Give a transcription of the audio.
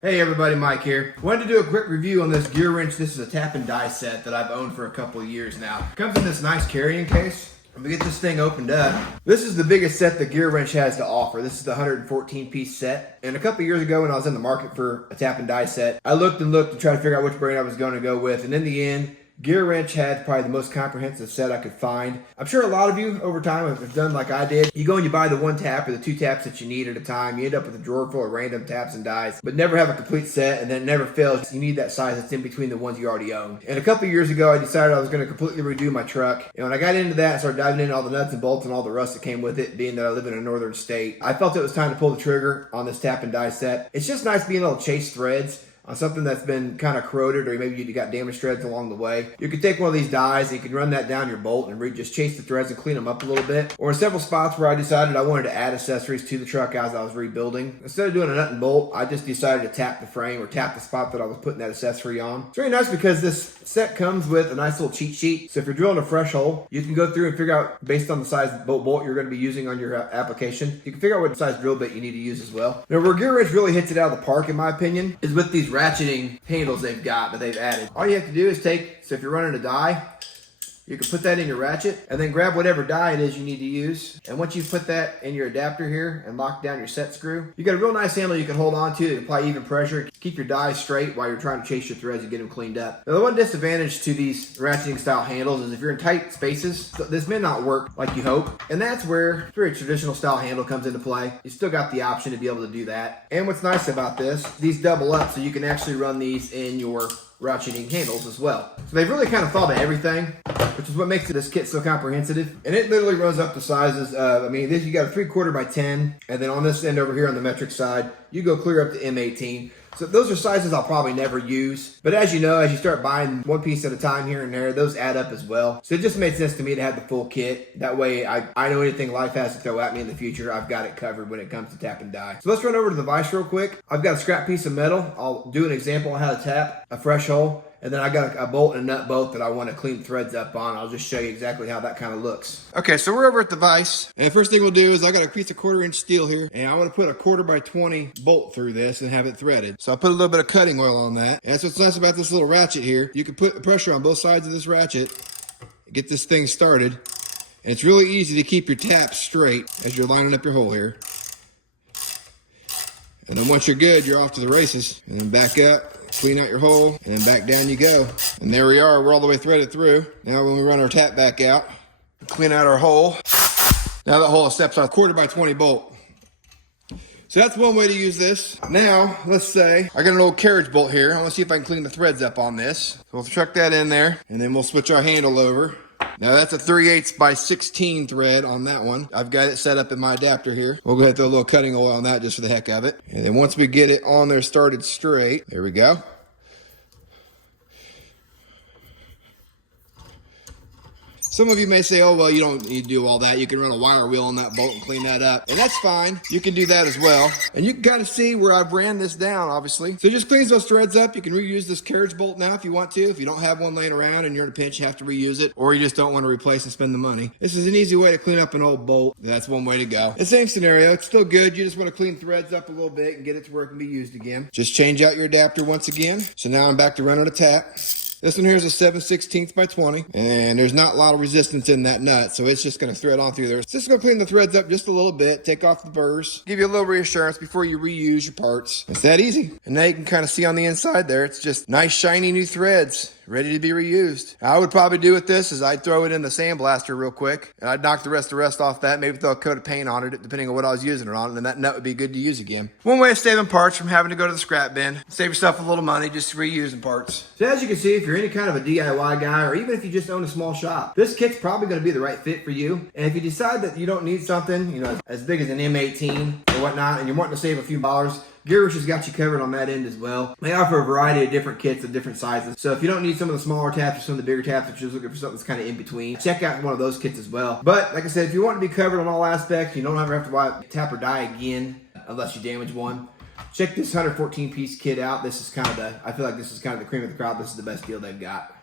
Hey everybody, Mike here. Wanted to do a quick review on this Gearwrench. This is a tap and die set that I've owned for a couple of years now. Comes in this nice carrying case. Let me get this thing opened up. This is the biggest set that Gearwrench has to offer. This is the 114 piece set. And a couple of years ago when I was in the market for a tap and die set, I looked and looked to try to figure out which brand I was going to go with. And in the end, Gearwrench had probably the most comprehensive set I could find. I'm sure a lot of you over time have done like I did. You go and you buy the one tap or the two taps that you need at a time. You end up with a drawer full of random taps and dies, but never have a complete set, and then it never fails. You need that size that's in between the ones you already own. And a couple of years ago, I decided I was going to completely redo my truck. And when I got into that, I started diving into all the nuts and bolts and all the rust that came with it, being that I live in a northern state. I felt it was time to pull the trigger on this tap and die set. It's just nice being able to chase threads on something that's been kind of corroded, or maybe you got damaged threads along the way. You can take one of these dies and you can run that down your bolt and just chase the threads and clean them up a little bit. Or in several spots where I decided I wanted to add accessories to the truck as I was rebuilding. Instead of doing a nut and bolt, I just decided to tap the frame or tap the spot that I was putting that accessory on. It's very nice because this set comes with a nice little cheat sheet. So if you're drilling a fresh hole, you can go through and figure out, based on the size bolt you're going to be using on your application, you can figure out what size drill bit you need to use as well. Now where Gearwrench really hits it out of the park, in my opinion, is with these ratcheting handles they've got that they've added. All you have to do is so if you're running a die, you can put that in your ratchet and then grab whatever die it is you need to use. And once you put that in your adapter here and lock down your set screw, you got a real nice handle you can hold on to to apply even pressure, keep your dies straight while you're trying to chase your threads and get them cleaned up. Now the one disadvantage to these ratcheting style handles is if you're in tight spaces, this may not work like you hope. And that's where a very traditional style handle comes into play. You still got the option to be able to do that. And what's nice about this, these double up so you can actually run these in your ratcheting handles as well. So they've really kind of thought of everything, which is what makes this kit so comprehensive. And it literally runs up to sizes of, this you got a 3/4 by 10, and then on this end over here on the metric side, you go clear up to M18. So those are sizes I'll probably never use. But as you know, as you start buying one piece at a time here and there, those add up as well. So it just made sense to me to have the full kit. That way I know anything life has to throw at me in the future, I've got it covered when it comes to tap and die. So let's run over to the vise real quick. I've got a scrap piece of metal. I'll do an example on how to tap a fresh hole. And then I got a bolt and a nut bolt that I want to clean threads up on. I'll just show you exactly how that kind of looks. Okay, so we're over at the vise. And the first thing we'll do is I got a piece of 1/4 inch steel here. And I want to put a 1/4 by 20 bolt through this and have it threaded. So I put a little bit of cutting oil on that. And that's what's nice about this little ratchet here. You can put pressure on both sides of this ratchet, get this thing started. And it's really easy to keep your tap straight as you're lining up your hole here. And then once you're good, you're off to the races. And then back up, clean out your hole, and then back down you go. And there we are, we're all the way threaded through. Now when we run our tap back out, clean out our hole. Now that hole steps on a 1/4 by 20 bolt. So that's one way to use this. Now, let's say I got an old carriage bolt here. I want to see if I can clean the threads up on this. So we'll chuck that in there, and then we'll switch our handle over. Now that's a 3/8 by 16 thread on that one. I've got it set up in my adapter here. We'll go ahead and throw a little cutting oil on that just for the heck of it. And then once we get it on there started straight, there we go. Some of you may say, oh, well, you don't need to do all that. You can run a wire wheel on that bolt and clean that up. And that's fine. You can do that as well. And you can kind of see where I've ran this down, obviously. So it just cleans those threads up. You can reuse this carriage bolt now if you want to. If you don't have one laying around and you're in a pinch, you have to reuse it. Or you just don't want to replace and spend the money. This is an easy way to clean up an old bolt. That's one way to go. The same scenario. It's still good. You just want to clean threads up a little bit and get it to where it can be used again. Just change out your adapter once again. So now I'm back to running a tap. This one here is a 7/16 by 20, and there's not a lot of resistance in that nut, so it's just going to thread on through there. It's just going to clean the threads up just a little bit, take off the burrs, give you a little reassurance before you reuse your parts. It's that easy. And now you can kind of see on the inside there, it's just nice shiny new threads, ready to be reused. I would probably do with this is I'd throw it in the sandblaster real quick, and I'd knock the rest off that, maybe throw a coat of paint on it, depending on what I was using it on, and that nut would be good to use again. One way of saving parts from having to go to the scrap bin. Save yourself a little money just reusing parts. So as you can see, if you're any kind of a DIY guy, or even if you just own a small shop, this kit's probably going to be the right fit for you. And if you decide that you don't need something, as big as an M18 or whatnot, and you're wanting to save a few dollars, Gearwrench has got you covered on that end as well. They offer a variety of different kits of different sizes. So if you don't need some of the smaller taps or some of the bigger taps, if you're just looking for something that's kind of in between, check out one of those kits as well. But like I said, if you want to be covered on all aspects, you don't ever have to buy a tap or die again unless you damage one. Check this 114 piece kit out. This is I feel like this is kind of the cream of the crop. This is the best deal they've got.